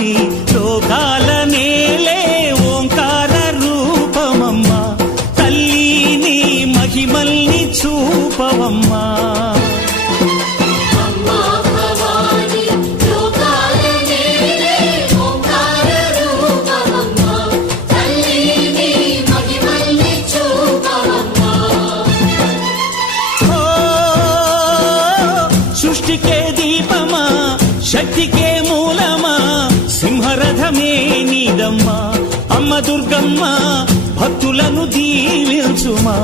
భవాని లోకాల నేలే ఓంకార రూపమమ్మా తల్లి నీ మహిమల్ని చూపవమ్మా సృష్టికే దీపమా శక్తికే మూలమా సింహరథమే నీదమ్మా అమ్మ దుర్గమ్మ భక్తులను దీవించుమా